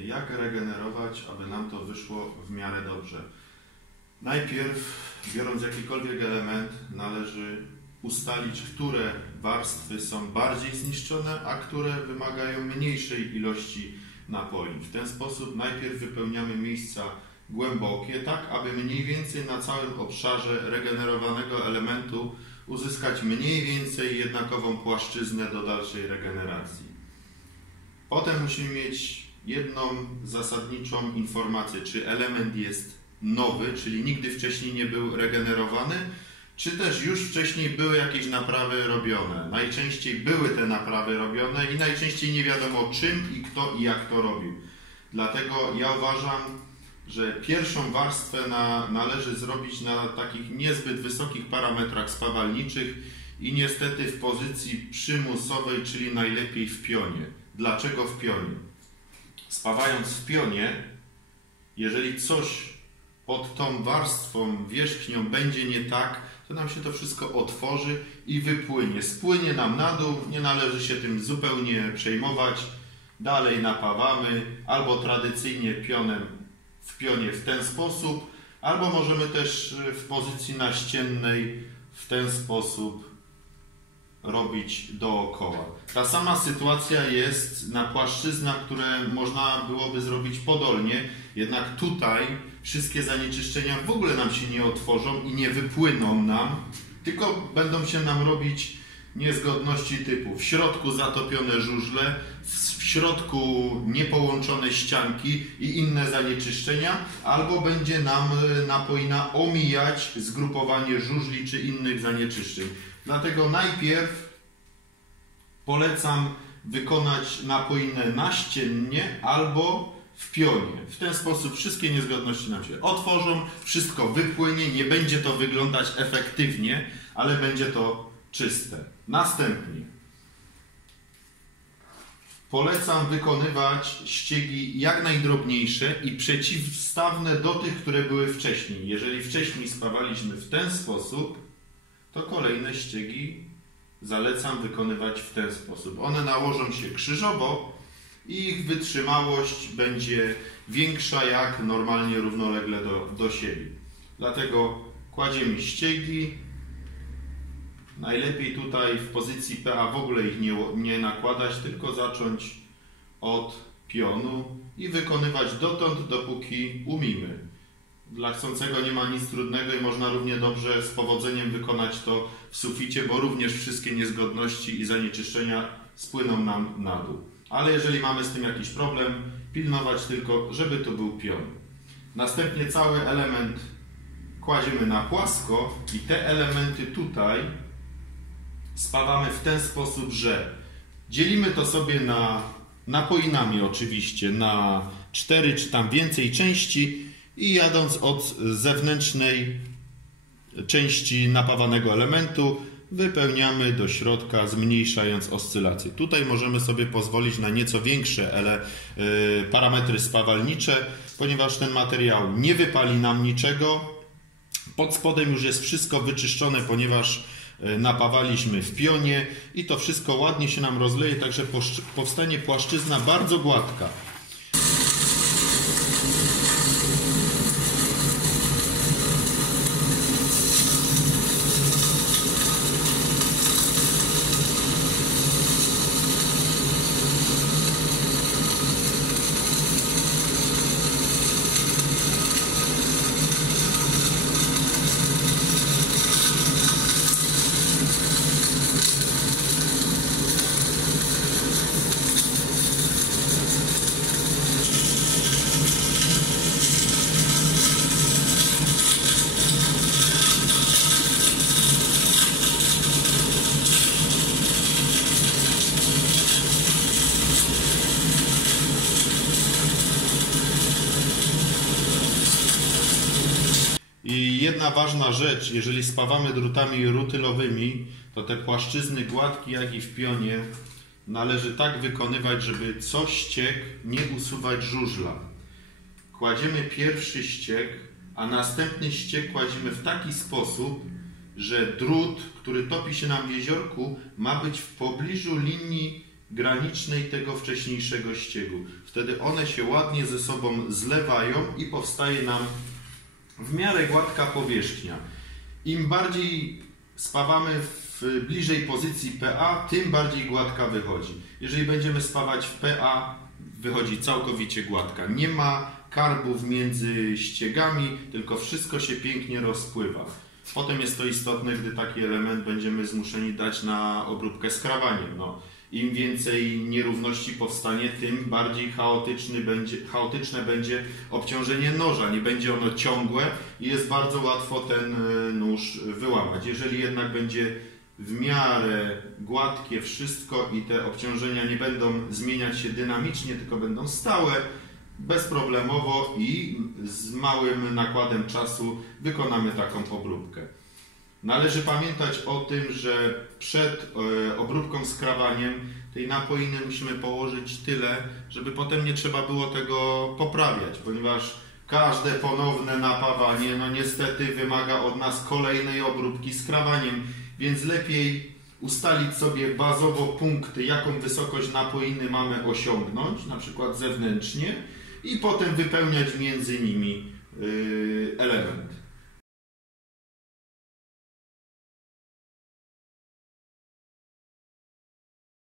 Jak regenerować, aby nam to wyszło w miarę dobrze? Najpierw, biorąc jakikolwiek element, należy ustalić, które warstwy są bardziej zniszczone, a które wymagają mniejszej ilości napojeń. W ten sposób najpierw wypełniamy miejsca głębokie, tak aby mniej więcej na całym obszarze regenerowanego elementu uzyskać mniej więcej jednakową płaszczyznę do dalszej regeneracji. Potem musimy mieć jedną zasadniczą informację, czy element jest nowy, czyli nigdy wcześniej nie był regenerowany, czy też już wcześniej były jakieś naprawy robione. Najczęściej były te naprawy robione i najczęściej nie wiadomo czym i kto i jak to robił. Dlatego ja uważam, że pierwszą warstwę należy zrobić na takich niezbyt wysokich parametrach spawalniczych i niestety w pozycji przymusowej, czyli najlepiej w pionie. Dlaczego w pionie? Spawając w pionie, jeżeli coś pod tą warstwą, wierzchnią będzie nie tak, to nam się to wszystko otworzy i wypłynie. Spłynie nam na dół, nie należy się tym zupełnie przejmować. Dalej napawamy, albo tradycyjnie w pionie w ten sposób, albo możemy też w pozycji naściennej w ten sposób robić dookoła. Ta sama sytuacja jest na płaszczyznach, które można byłoby zrobić podolnie, jednak tutaj wszystkie zanieczyszczenia w ogóle nam się nie otworzą i nie wypłyną nam, tylko będą się nam robić niezgodności typu w środku zatopione żużle, w środku niepołączone ścianki i inne zanieczyszczenia, albo będzie nam napoina omijać zgrupowanie żużli czy innych zanieczyszczeń. Dlatego najpierw polecam wykonać napoinę naściennie albo w pionie. W ten sposób wszystkie niezgodności nam się otworzą, wszystko wypłynie, nie będzie to wyglądać efektywnie, ale będzie to czyste. Następnie polecam wykonywać ściegi jak najdrobniejsze i przeciwstawne do tych, które były wcześniej. Jeżeli wcześniej spawaliśmy w ten sposób, to kolejne ściegi zalecam wykonywać w ten sposób. One nałożą się krzyżowo i ich wytrzymałość będzie większa jak normalnie równolegle do siebie. Dlatego kładziemy ściegi. Najlepiej tutaj w pozycji PA w ogóle ich nie nakładać, tylko zacząć od pionu i wykonywać dotąd, dopóki umimy. Dla chcącego nie ma nic trudnego i można równie dobrze z powodzeniem wykonać to w suficie, bo również wszystkie niezgodności i zanieczyszczenia spłyną nam na dół. Ale jeżeli mamy z tym jakiś problem, pilnować tylko, żeby to był pion. Następnie cały element kładziemy na płasko i te elementy tutaj spawamy w ten sposób, że dzielimy to sobie napoinami oczywiście na 4 czy tam więcej części i jadąc od zewnętrznej części napawanego elementu wypełniamy do środka, zmniejszając oscylację. Tutaj możemy sobie pozwolić na nieco większe parametry spawalnicze, ponieważ ten materiał nie wypali nam niczego. Pod spodem już jest wszystko wyczyszczone, ponieważ napawaliśmy w pionie i to wszystko ładnie się nam rozleje, także powstanie płaszczyzna bardzo gładka. I jedna ważna rzecz, jeżeli spawamy drutami rutylowymi, to te płaszczyzny gładkie, jak i w pionie, należy tak wykonywać, żeby co ściek nie usuwać żużla. Kładziemy pierwszy ściek, a następny ściek kładziemy w taki sposób, że drut, który topi się nam w jeziorku, ma być w pobliżu linii granicznej tego wcześniejszego ściegu. Wtedy one się ładnie ze sobą zlewają i powstaje nam w miarę gładka powierzchnia. Im bardziej spawamy bliżej pozycji PA, tym bardziej gładka wychodzi. Jeżeli będziemy spawać w PA, wychodzi całkowicie gładka. Nie ma karbów między ściegami, tylko wszystko się pięknie rozpływa. Potem jest to istotne, gdy taki element będziemy zmuszeni dać na obróbkę skrawaniem. Im więcej nierówności powstanie, tym bardziej chaotyczne będzie obciążenie noża. Nie będzie ono ciągłe i jest bardzo łatwo ten nóż wyłamać. Jeżeli jednak będzie w miarę gładkie wszystko i te obciążenia nie będą zmieniać się dynamicznie, tylko będą stałe, bezproblemowo i z małym nakładem czasu wykonamy taką obróbkę. Należy pamiętać o tym, że przed obróbką skrawaniem tej napoiny musimy położyć tyle, żeby potem nie trzeba było tego poprawiać, ponieważ każde ponowne napawanie niestety wymaga od nas kolejnej obróbki skrawaniem, więc lepiej ustalić sobie bazowo punkty, jaką wysokość napoiny mamy osiągnąć, na przykład zewnętrznie, i potem wypełniać między nimi